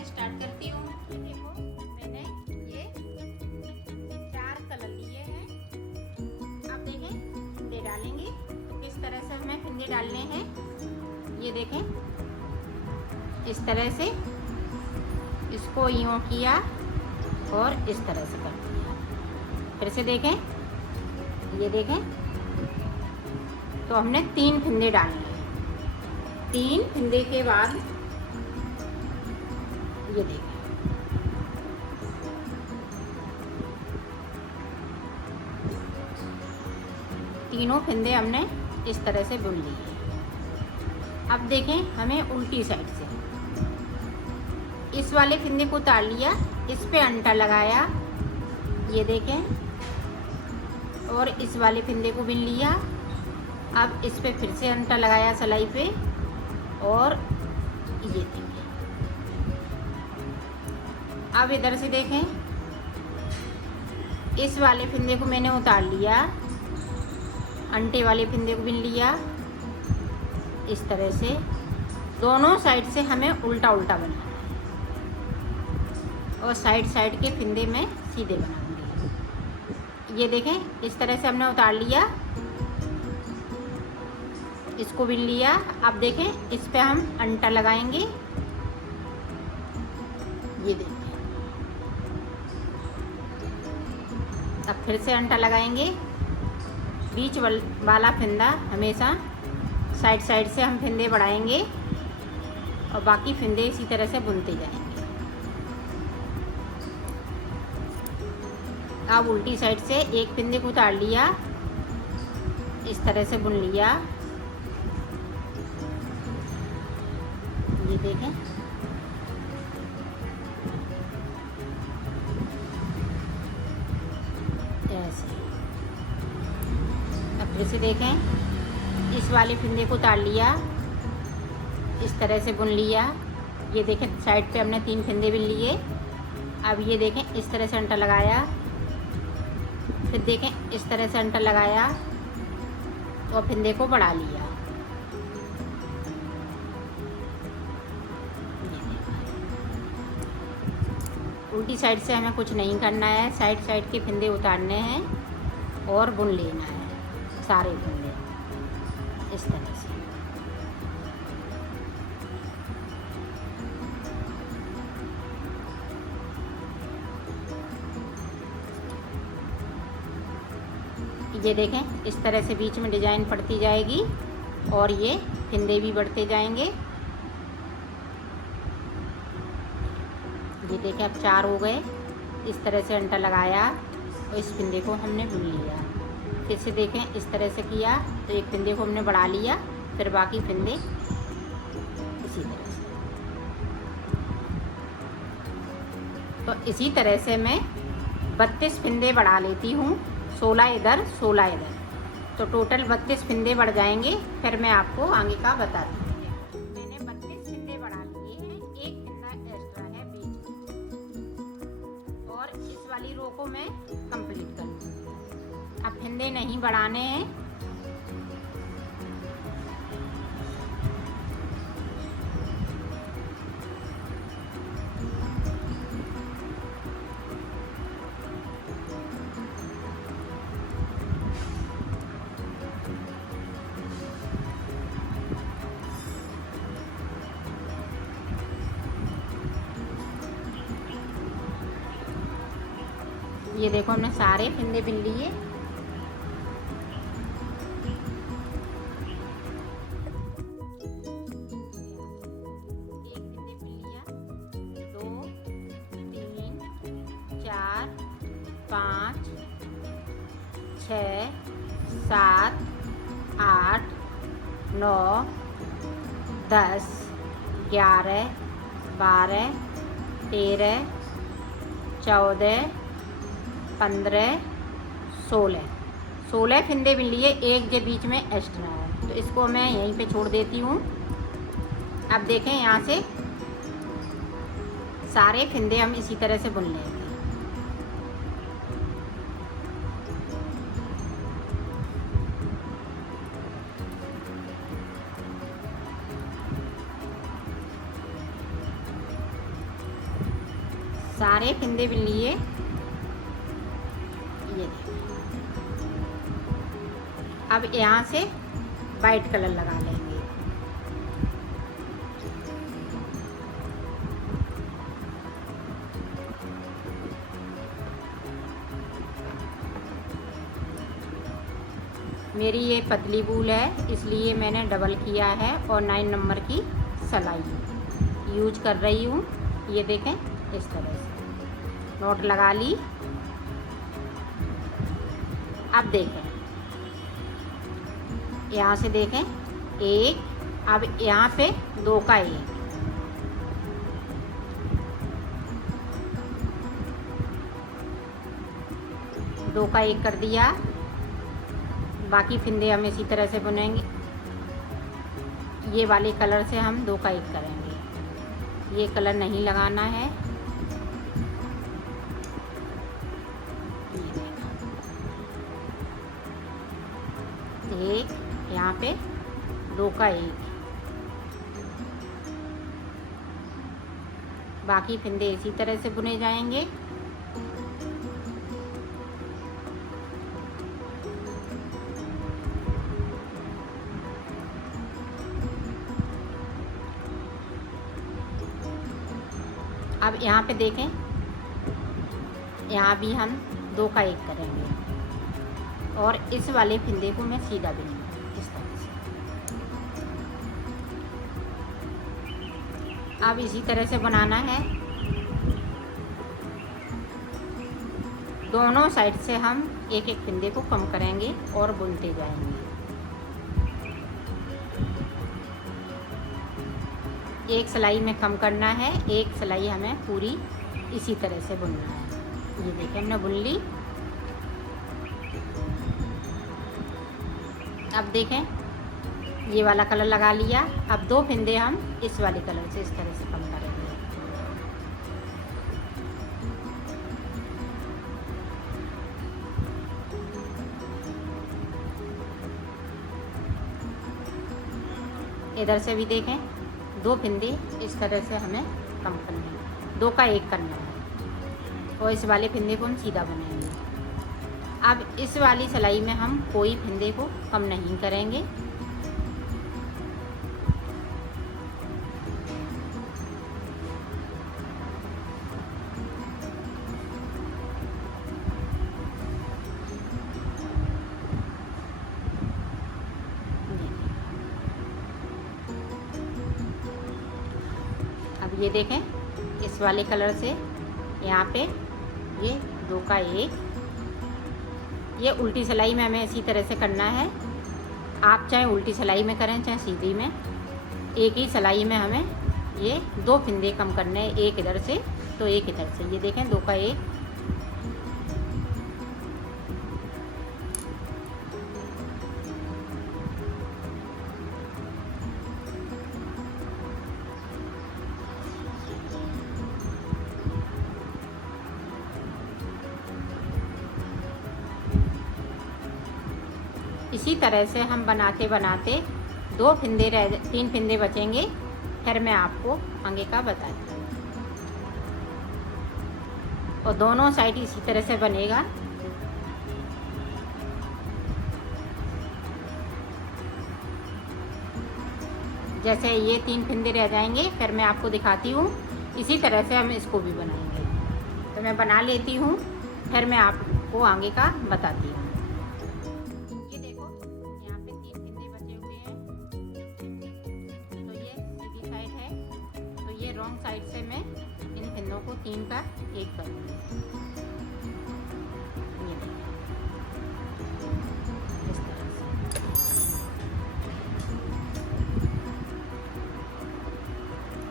मैं स्टार्ट करती हूँ। देखो मैंने ये 4 कलर लिए हैं। आप देखें फिंदे डालेंगे तो किस तरह से हमें फिंदे डालने हैं। ये देखें इस तरह से इसको यूँ किया और इस तरह से कर दिया। फिर से देखें, ये देखें तो हमने 3 फिंदे डालने हैं। 3 फिंदे के बाद ये देखें तीनों फिंदे हमने इस तरह से बुन लिए। अब देखें हमें उल्टी साइड से इस वाले फिंदे को उतार लिया, इस पे अंटा लगाया, ये देखें, और इस वाले फिंदे को बिन लिया। अब इस पे फिर से अंटा लगाया सिलाई पे और ये देखें। अब इधर से देखें इस वाले फिंदे को मैंने उतार लिया, अंटे वाले फिंदे को बिन लिया इस तरह से। दोनों साइड से हमें उल्टा उल्टा बनाना है और साइड साइड के फिंदे में सीधे बनाऊंगी। ये देखें इस तरह से हमने उतार लिया, इसको बिन लिया। अब देखें इस पे हम अंटा लगाएंगे, ये देखें। अब फिर से अंटा लगाएंगे। बीच वाला फिंदा हमेशा साइड साइड से हम फिंदे बढ़ाएंगे और बाकी फिंदे इसी तरह से बुनते जाएंगे। अब उल्टी साइड से एक फिंदे को उतार लिया, इस तरह से बुन लिया, ये देखें। ऐसे अब फिर से देखें इस वाले फिंदे को उतार लिया, इस तरह से बुन लिया। ये देखें साइड पे हमने 3 फिंदे बुन लिए। अब ये देखें इस तरह से अंटा लगाया, फिर देखें इस तरह से अंटा लगाया और फिंदे को बढ़ा लिया। उल्टी साइड से हमें कुछ नहीं करना है, साइड साइड के फिंदे उतारने हैं और बुन लेना है सारे फिंदे इस तरह से। ये देखें इस तरह से बीच में डिजाइन पड़ती जाएगी और ये फिंदे भी बढ़ते जाएंगे। ये देखें अब 4 हो गए। इस तरह से अंटा लगाया और इस फिंदे को हमने बुन लिया। फिर से देखें इस तरह से किया तो एक फिंदे को हमने बढ़ा लिया, फिर बाकी फिंदे इसी तरह से। तो इसी तरह से मैं 32 फिंदे बढ़ा लेती हूँ, 16 इधर 16 इधर, तो टोटल 32 फिंदे बढ़ जाएंगे। फिर मैं आपको आगे का बताती हूँ। मैंने 32 फिंदे बढ़ा लिए हैं, एक फिंदा एक्स्ट्रा है बीच में और इस वाली रो को मैं कंप्लीट कर लूँगी। अब फिंदे नहीं बढ़ाने हैं। ये देखो हमने सारे फिंदे बिन लिए। एक फिंदे बिन लिया, 2 3 4 5 6 7 8 9 10 11 12 13 14 15 16 फिंदे बिन लिए। एक जो बीच में एक्स्ट्रा है तो इसको मैं यहीं पे छोड़ देती हूँ। अब देखें यहाँ से सारे फिंदे हम इसी तरह से बुन लेंगे। सारे फिंदे बिन लिए। ये अब यहाँ से वाइट कलर लगा लेंगे। मेरी ये पतली वूल है, इसलिए मैंने डबल किया है और 9 नंबर की सिलाई यूज कर रही हूँ। ये देखें, इस तरह से नोट लगा ली। अब देखें, यहाँ से देखें एक, अब यहाँ पे 2 का 1, दो का 1 कर दिया। बाकी फिंदे हम इसी तरह से बुनेंगे। ये वाले कलर से हम 2 का 1 करेंगे। ये कलर नहीं लगाना है। एक, यहाँ पे 2 का 1, बाकी फिंदे इसी तरह से बुने जाएंगे। अब यहाँ पे देखें, यहाँ भी हम 2 का 1 करेंगे और इस वाले फिंदे को मैं सीधा बुनूंगी इस तरह से। अब इसी तरह से बनाना है। दोनों साइड से हम एक एक फिंदे को कम करेंगे और बुनते जाएंगे। एक सिलाई में कम करना है, एक सिलाई हमें पूरी इसी तरह से बुनना है। ये देखिए, हमने बुन ली। अब देखें, ये वाला कलर लगा लिया। अब 2 फिंदे हम इस वाले कलर से इस तरह से कम करेंगे। इधर से भी देखें, 2 फिंदे इस तरह से हमें कम करने हैं। 2 का 1 करना है और इस वाले फिंदे को हम सीधा बनाएंगे। अब इस वाली सिलाई में हम कोई फिंदे को कम नहीं करेंगे। अब ये देखें, इस वाले कलर से यहाँ पे ये 2 का 1, ये उल्टी सिलाई में हमें इसी तरह से करना है। आप चाहे उल्टी सिलाई में करें चाहे सीधी में, एक ही सिलाई में हमें ये 2 फिंदे कम करने हैं, एक इधर से तो एक इधर से। ये देखें, 2 का 1, इसी तरह से हम बनाते बनाते 2 फिंदे 3 फिंदे बचेंगे। फिर मैं आपको आगे का बताती हूँ। और दोनों साइड इसी तरह से बनेगा। जैसे ये 3 फिंदे रह जाएंगे, फिर मैं आपको दिखाती हूँ। इसी तरह से हम इसको भी बनाएंगे। तो मैं बना लेती हूँ, फिर मैं आपको आगे का बताती हूँ। ये देखो, यहाँ पे 3 फिंदे बचे हुए हैं। तो ये सीधी साइड है, तो ये रॉन्ग साइड से मैं इन फिंदों को 3 का 1 करूँगी।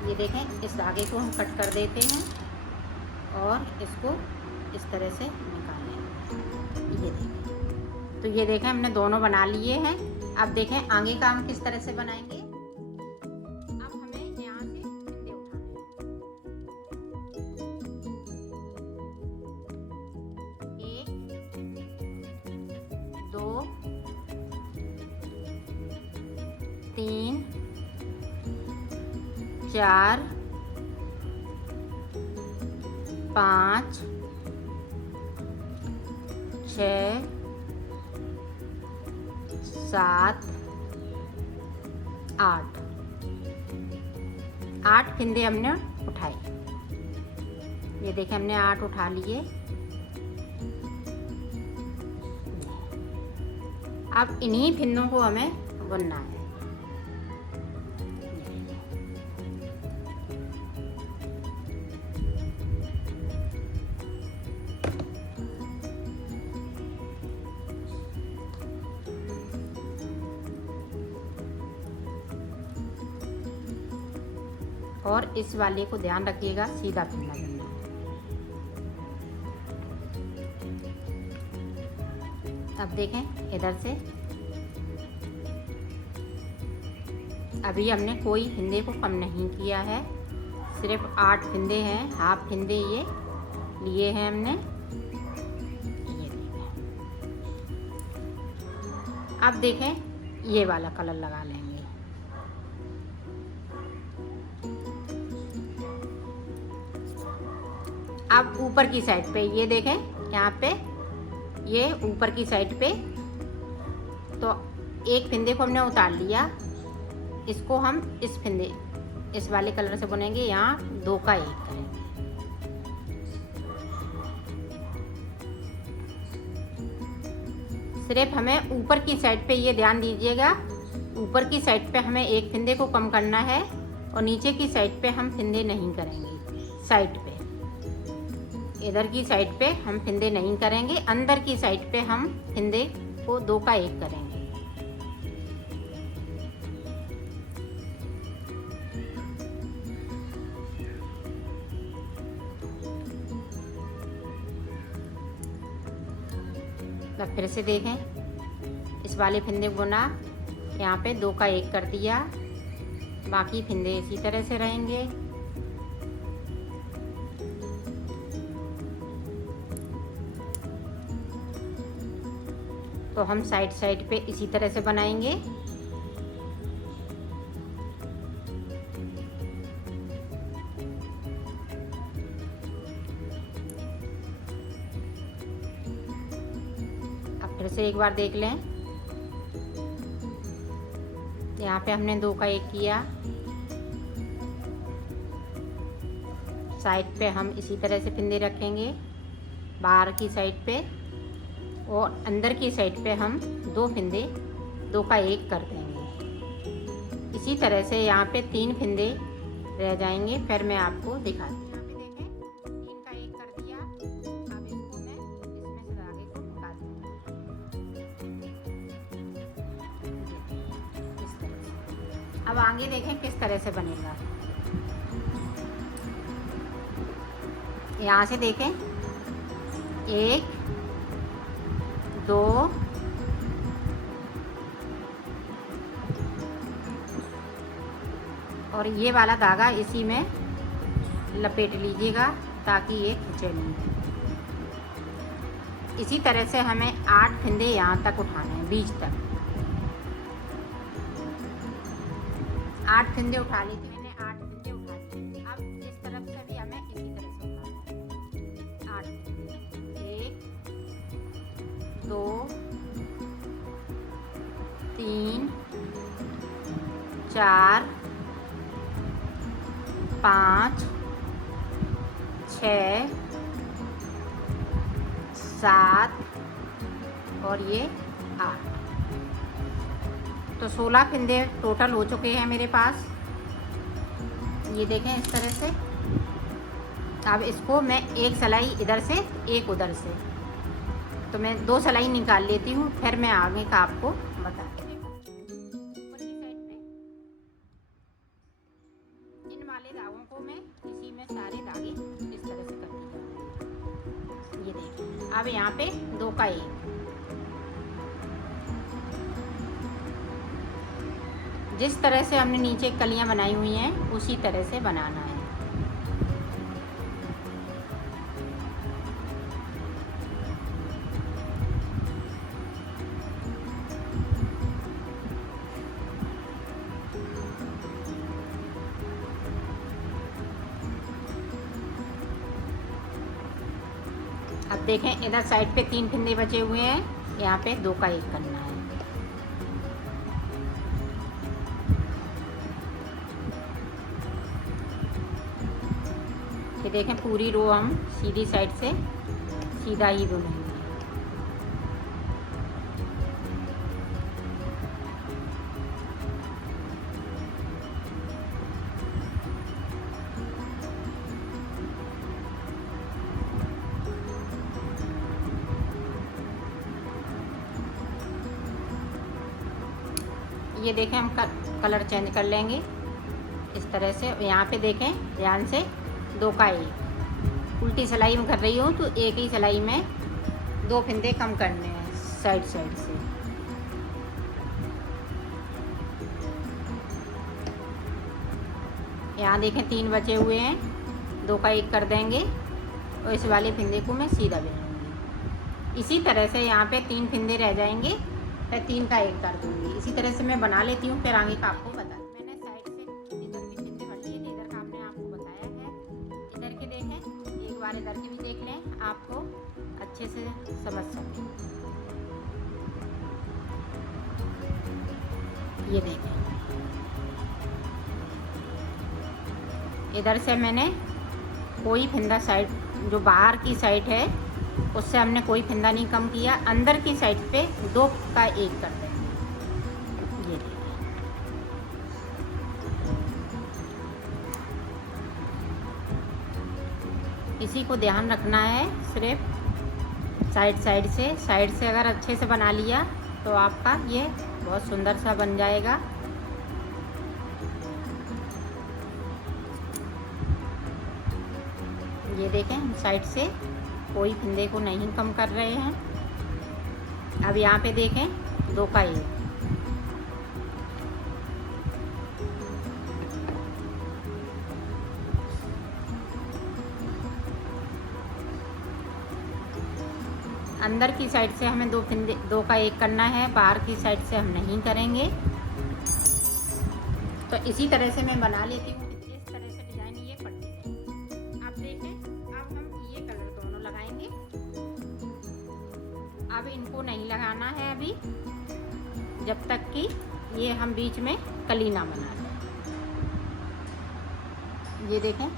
ये देखें, इस धागे को हम कट कर देते हैं और इसको इस तरह से निकाल लेंगे। ये देखें, तो ये देखें हमने दोनों बना लिए हैं। अब देखें आगे का हम किस तरह से बनाएंगे। अब हमें यहाँ से फिंदे उठाने हैं। 1 2 3 4 5 6 7 8 फिंदे हमने उठाए। ये देखें हमने 8 उठा लिए। अब इन्हीं फिंदों को हमें बुनना है। और इस वाले को ध्यान रखिएगा, सीधा फिरना करना। अब देखें इधर से, अभी हमने कोई फिंदे को कम नहीं किया है, सिर्फ 8 फिंदे हैं, हाफ फिंदे ये लिए हैं हमने। ये देखें, अब देखें ये वाला कलर लगा लेंगे। अब ऊपर की साइड पे ये देखें, यहाँ पे ये ऊपर की साइड पे तो एक फिंदे को हमने उतार लिया, इसको हम इस फिंदे इस वाले कलर से बुनेंगे। यहाँ 2 का 1 करेंगे। सिर्फ हमें ऊपर की साइड पे ये ध्यान दीजिएगा, ऊपर की साइड पे हमें एक फिंदे को कम करना है और नीचे की साइड पे हम फिंदे नहीं करेंगे। साइड पे, इधर की साइड पे हम फिंदे नहीं करेंगे, अंदर की साइड पे हम फिंदे को 2 का 1 करेंगे। अब फिर से देखें, इस वाले फिंदे को बुना, यहाँ पे 2 का 1 कर दिया, बाकी फिंदे इसी तरह से रहेंगे। तो हम साइड साइड पे इसी तरह से बनाएंगे। अब फिर से एक बार देख लें, यहाँ पे हमने 2 का 1 किया, साइड पे हम इसी तरह से फिंदे रखेंगे, बाहर की साइड पे, और अंदर की साइड पे हम 2 फिंदे 2 का 1 कर देंगे। इसी तरह से यहाँ पे 3 फिंदे रह जाएंगे, फिर मैं आपको दिखाती हूँ। यहाँ पे देखें 3 का 1 कर दिया। अब इसको मैं इसमें से धागे को निकाल दूँगी इस तरह से। अब आगे देखें किस तरह से बनेगा। यहाँ से देखें 1 2 और ये वाला धागा इसी में लपेट लीजिएगा ताकि ये खींचे नहीं। इसी तरह से हमें 8 फिंदे यहाँ तक उठाने हैं, बीच तक 8 फिंदे उठा ली थी मैंने, 8 फिंदे उठा लिए। अब इस तरफ से भी हमें इसी तरह से उठाना है 8 फिंदे। 1 2 3 4 5 6 7 और ये 8। तो 16 फिंदे टोटल हो चुके हैं मेरे पास। ये देखें इस तरह से। अब इसको मैं एक सिलाई इधर से एक उधर से, तो मैं 2 सिलाई निकाल लेती हूँ, फिर मैं आगे का आपको बताती हूँ। ऊपर की साइड पे इन वाले धागों को मैं इसी में सारे धागे इस तरह से कर दिया। ये देखिए, अब यहाँ पे 2 का 1, जिस तरह से हमने नीचे कलियां बनाई हुई हैं उसी तरह से बनाना है। अब देखें इधर साइड पे 3 फंदे बचे हुए हैं, यहाँ पे 2 का 1 करना है। ये देखें पूरी रो हम सीधी साइड से सीधा ही बुनेंगे। ये देखें हम कलर चेंज कर लेंगे इस तरह से। यहाँ पे देखें ध्यान से 2 का 1, उल्टी सिलाई में कर रही हूँ तो एक ही सिलाई में 2 फंदे कम करने हैं साइड साइड से। यहाँ देखें 3 बचे हुए हैं, 2 का 1 कर देंगे और इस वाले फंदे को मैं सीधा बेलूँगी। इसी तरह से यहाँ पे 3 फंदे रह जाएंगे, फिर 3 का 1 कर दूँगी। इसी तरह से मैं बना लेती हूँ, फिर आगे का आपको बता। मैंने साइड से इधर भी फंदे भर लिए थे, इधर का आपने आपको बताया है। इधर के देखें, एक बार इधर के भी देख लें, आपको अच्छे से समझ सकें। ये देखें इधर से मैंने कोई फंदा साइड जो बाहर की साइड है उससे हमने कोई फंदा नहीं कम किया। अंदर की साइड पे 2 का 1 कर देंगे। ये इसी को ध्यान रखना है, सिर्फ साइड से अगर अच्छे से बना लिया तो आपका ये बहुत सुंदर सा बन जाएगा। ये देखें हम साइड से कोई फंदे को नहीं कम कर रहे हैं। अब यहाँ पे देखें 2 का 1, अंदर की साइड से हमें 2 का 1 करना है, बाहर की साइड से हम नहीं करेंगे। तो इसी तरह से मैं बना लेती हूँ। इस तरह से डिजाइन ये पट्टी है। आप देखें अब हम ये कलर दोनों लगाएंगे। अब इनको नहीं लगाना है अभी, जब तक कि ये हम बीच में कली ना बना लें। ये देखें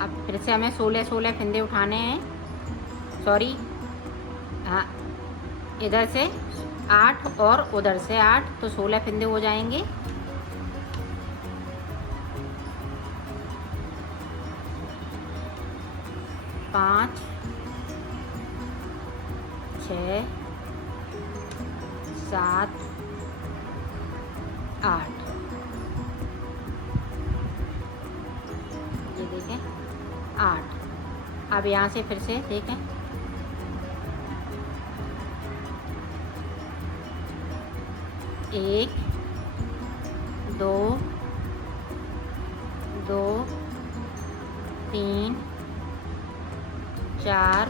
अब फिर से हमें 16 फंदे उठाने हैं। सॉरी, हाँ, इधर से 8 और उधर से 8, तो 16 फंदे हो जाएंगे। पाँच, 6, 7, 8। ये देखें 8। अब यहाँ से फिर से देखें 1, 2, 2, 3, 4,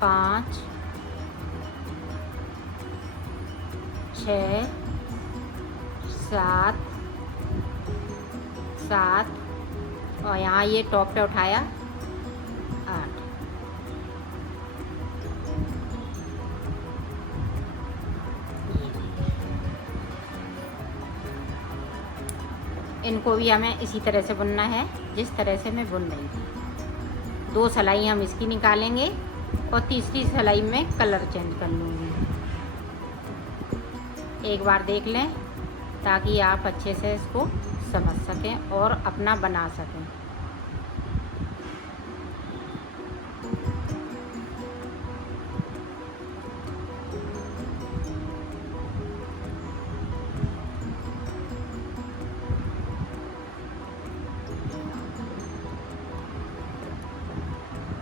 5, 6, 7, 7 और यहाँ ये टॉप पे उठाया 8। इनको भी हमें इसी तरह से बुनना है जिस तरह से मैं बुन रही थी। 2 सिलाई हम इसकी निकालेंगे और तीसरी सिलाई में कलर चेंज कर लूँगी। एक बार देख लें ताकि आप अच्छे से इसको समझ सकें और अपना बना सकें।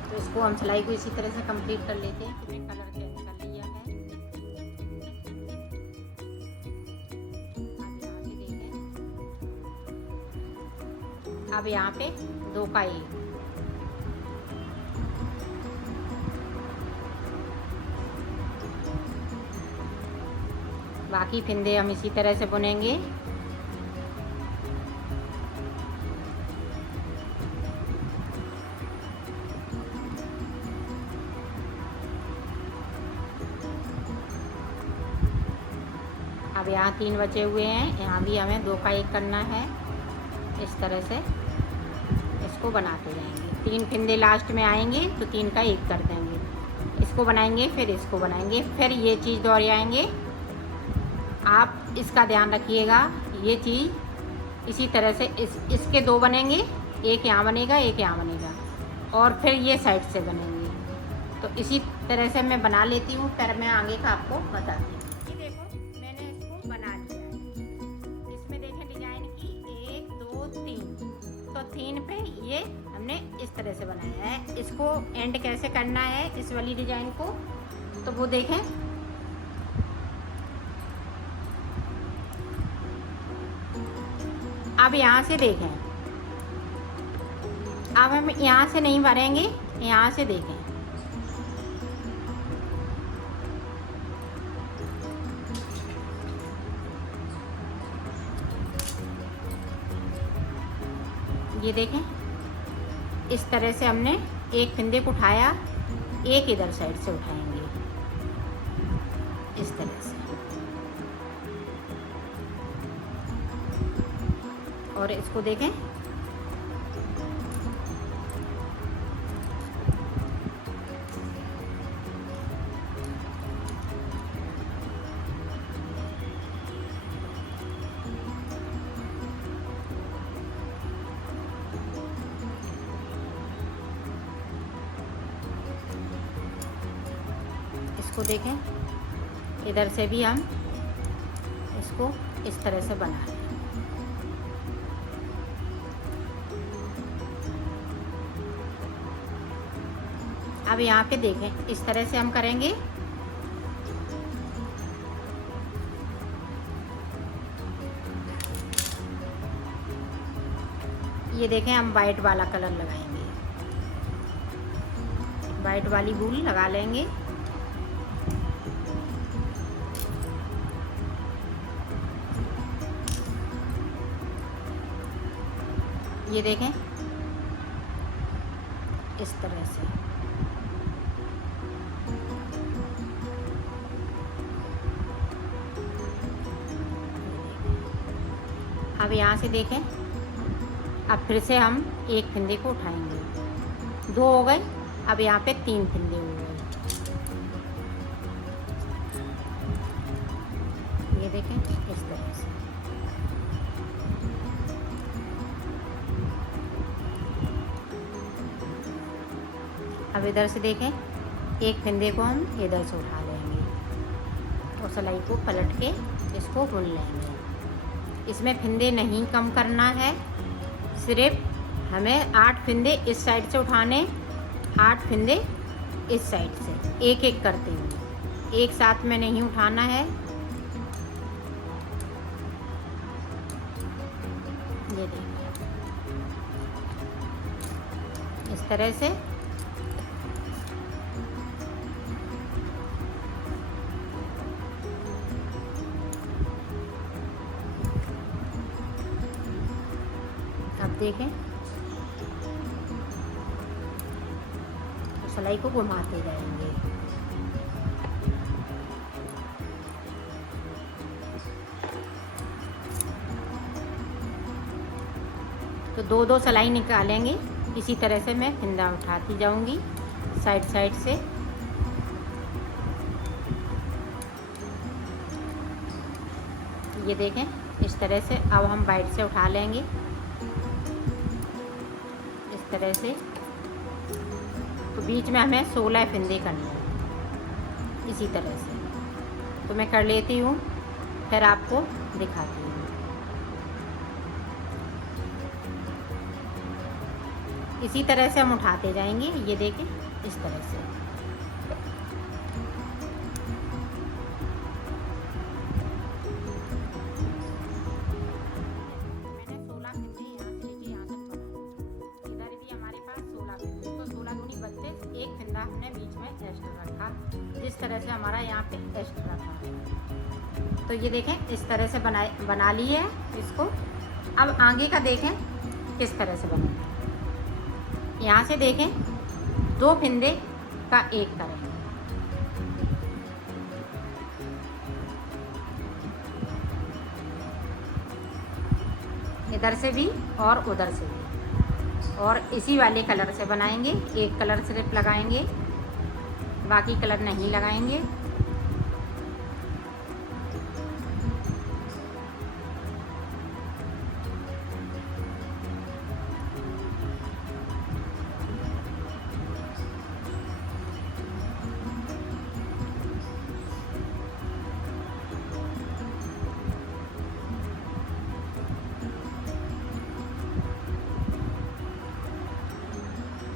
तो इसको हम सिलाई को इसी तरह से कंप्लीट कर लेते हैं कि मैंने कलर चेंज कर लिया है। अब यहाँ पे 2 का 1, बाकी फंदे हम इसी तरह से बुनेंगे अब यहाँ 3 बचे हुए हैं, यहाँ भी हमें 2 का 1 करना है। इस तरह से इसको बनाते जाएंगे। 3 फिंदे लास्ट में आएंगे तो 3 का 1 कर देंगे। इसको बनाएंगे, फिर इसको बनाएंगे, फिर ये चीज़ दोहराएंगे। आप इसका ध्यान रखिएगा, ये चीज़ इसी तरह से इसके 2 बनेंगे, एक यहाँ बनेगा, एक यहाँ बनेगा, और फिर ये साइड से बनेंगे। तो इसी तरह से मैं बना लेती हूँ, फिर मैं आगे का आपको बताती हूँ। ये देखो मैंने इसको बना लिया है। इसमें देखें डिजाइन की 1 2 3, तो 3 पे ये हमने इस तरह से बनाया है। इसको एंड कैसे करना है इस वाली डिजाइन को, तो वो देखें। अब यहाँ से देखें, अब हम यहाँ से नहीं भरेंगे, यहाँ से देखें। ये देखें, इस तरह से हमने एक फिंदे को उठाया, एक इधर साइड से उठाएंगे इस तरह से, और इसको देखें। इसको देखें, इधर से भी हम इसको इस तरह से बना लें। अब यहाँ पे देखें, इस तरह से हम करेंगे। ये देखें, हम वाइट वाला कलर लगाएंगे, वाइट वाली वूल लगा लेंगे। ये देखें, इस तरह से। अब यहाँ से देखें, अब फिर से हम एक फिंदे को उठाएंगे, 2 हो गए। अब यहाँ पे 3 फिंदे हो गए। ये देखें, इस तरह से। अब इधर से देखें, एक फिंदे को हम इधर से उठा लेंगे और सिलाई को पलट के इसको बुन लेंगे। इसमें फिंदे नहीं कम करना है, सिर्फ हमें 8 फिंदे इस साइड से उठाने, 8 फिंदे इस साइड से, एक एक करते हुए, एक साथ में नहीं उठाना है। ये देखिए, इस तरह से। अब देखें, तो सिलाई को घुमाते जाएंगे। तो 2-2 सिलाई निकालेंगे। इसी तरह से मैं फिंदा उठाती जाऊंगी साइड साइड से। ये देखें, इस तरह से। अब हम वाइट से उठा लेंगे इस तरह से। तो बीच में हमें 16 फिंदे करने हैं इसी तरह से। तो मैं कर लेती हूँ, फिर आपको दिखाती हूँ। इसी तरह से हम उठाते जाएंगे। ये देखें, इस तरह से। मैंने 16 फिंदे यहाँ से लेके यहाँ तक बनाए। इधर भी हमारे पास 16 फिंदे, तो 16 दूनी 32, एक फिंदा हमने बीच में एक्स्ट्रा रखा, जिस तरह से हमारा यहाँ पे एक्स्ट्रा था। तो ये देखें, इस तरह से बना लिए है इसको। अब आगे का देखें किस तरह से बना। यहाँ से देखें, 2 फिंदे का 1 करें। इधर से भी और उधर से भी, और इसी वाले कलर से बनाएंगे। एक कलर सिर्फ लगाएंगे, बाकी कलर नहीं लगाएंगे।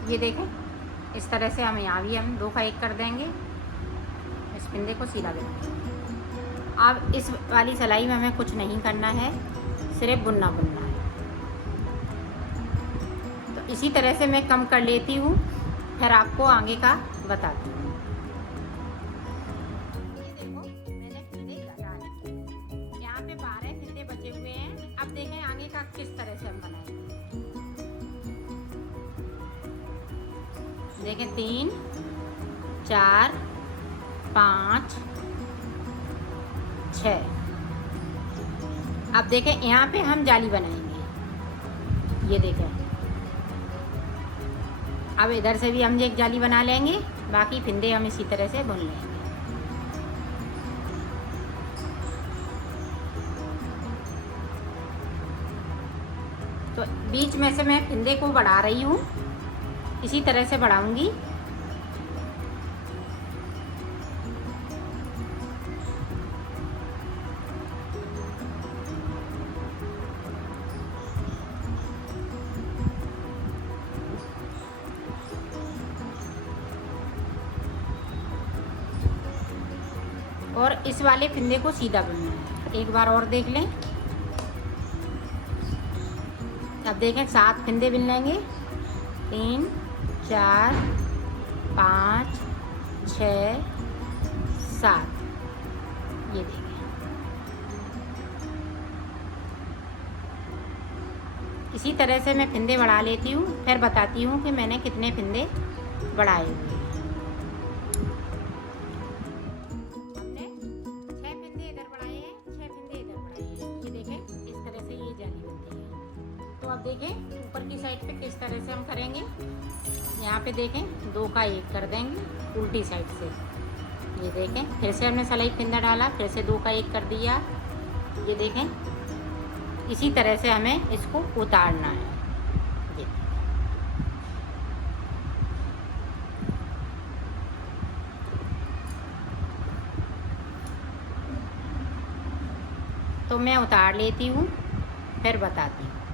ये देखें, इस तरह से हम यहाँ भी हम 2 का 1 कर देंगे। इस पिंदे को सीधा देंगे। अब इस वाली सिलाई में हमें कुछ नहीं करना है, सिर्फ बुनना है। तो इसी तरह से मैं कम कर लेती हूँ, फिर आपको आगे का बताती हूँ। ये देखो, मैंने फिंदे डाले, यहाँ पे 12 फिंदे बचे हुए हैं। अब देखें आगे का किस तरह से हम बनाएंगे। देखें 3, 4, 5, 6। अब देखें यहाँ पे हम जाली बनाएंगे। ये देखें, अब इधर से भी हम एक जाली बना लेंगे, बाकी फिंदे हम इसी तरह से बुन लेंगे। तो बीच में से मैं फिंदे को बढ़ा रही हूँ, इसी तरह से बढ़ाऊंगी। और इस वाले फिंदे को सीधा बुनना है। एक बार और देख लें। अब देखें 7 फिंदे बुन लेंगे। 3, 4, 5, 6, 7। ये देखें, इसी तरह से मैं फिंदे बढ़ा लेती हूँ, फिर बताती हूँ कि मैंने कितने फिंदे बढ़ाए हुए हैं। हमने 6 फिंदे इधर बढ़ाए हैं, 6 फिंदे इधर बढ़ाए हैं। ये देखें, इस तरह से ये जाली बनती है। तो अब देखें ऊपर की साइड पे किस तरह से हम करेंगे। यहाँ पे देखें 2 का 1 कर देंगे उल्टी साइड से। ये देखें, फिर से हमने सिलाई फिंदा डाला, फिर से 2 का 1 कर दिया। ये देखें, इसी तरह से हमें इसको उतारना है। ये तो मैं उतार लेती हूँ, फिर बताती हूँ।